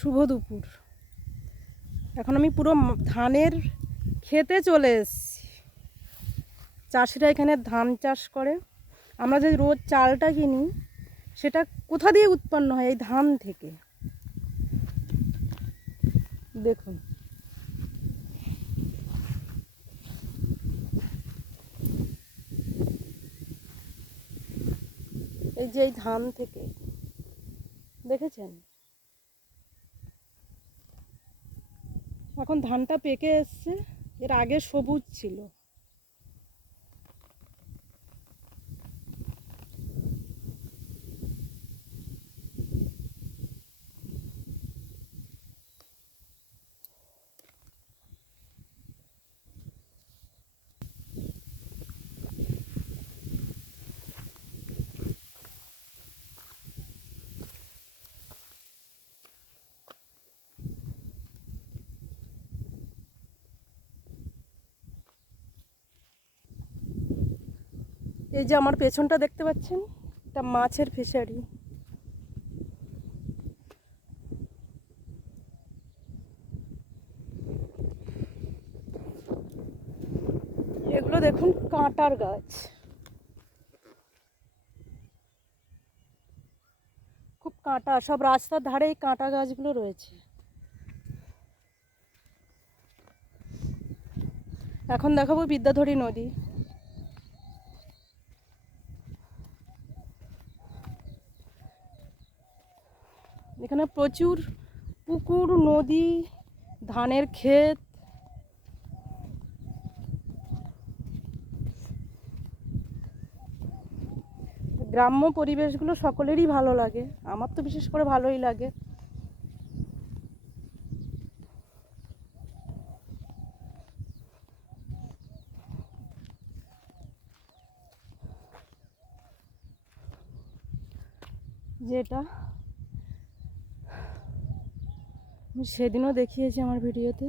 শুভ দুপুর। এখন আমি পুরো ধানের খেতে চলে এসেছি। চাষিরা এখানে ধান চাষ করে। আমরা যে রোজ চালটা কিনি, সেটা কোথা দিয়ে উৎপন্ন হয় এই ধান থেকে? দেখুন। এই যে এই ধান থেকে, দেখেছেন? এখন ধানটা পেকে এসছে এর আগে সবুজ ছিল। এই যে আমার পেছনটা দেখতে পাচ্ছেন? এটা মাছের ফিশারি এগুলো দেখুন কাঁটার গাছ। খুব কাঁটা, সব রাস্তার ধারে এই কাঁটা গাছগুলো রয়েছে। এখন দেখাবো বিদ্যাধরী নদী। এখানে প্রচুর পুকুর, নদী, ধানের ক্ষেত। গ্রাম্য পরিবেশগুলো সকলেরই ভালো লাগে। আমার তো বিশেষ করে ভালোই লাগে। যেটা আমি সেদিনও দেখিয়েছি আমার ভিডিওতে।